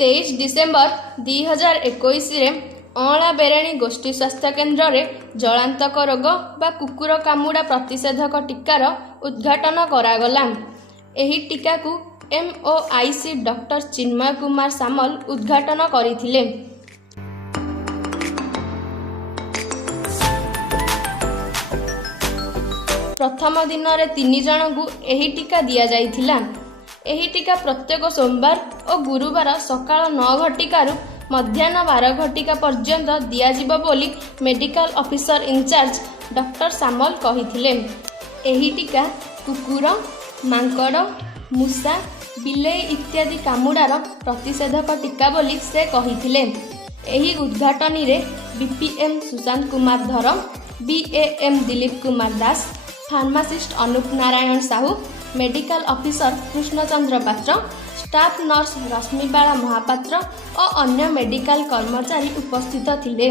23 December 2021 अँला बेराणी गोष्ठी स्वास्थ्य केन्द्र में जलांतक रोग बा कुकुर कामुड़ा प्रतिषेधक टीकार उद्घाटन करागला। एही टीका को MOIC डॉक्टर चिन्मय कुमार सामल उद्घाटन करथिले। प्रथम दिन में 3 जन को एही टीका दिया जाइथिला। एही टीका प्रत्येक सोमवार और गुरुवार सकाळ 9 घटिकारु मध्याह्न 12 घटिका पर्यंत दियाजिबो बोली मेडिकल ऑफिसर इंचार्ज डॉक्टर सामल कहिथिले। एही टीका कुकुर, मांकड़, मूषा, बिलेई इत्यादि कामुड़ार प्रतिषेधक टीका बोली से कहिथिले। एही उद्घाटनी रे BPM Sushant Kumar Dhar, BAM Dilip Kumar Das, pharmacist Anup Narayan Sahu, medical officer Krishnachandra Patra, staff nurse रश्मिबाला Mahapatra और अन्य मेडिकल कर्मचारी उपस्थित थिले।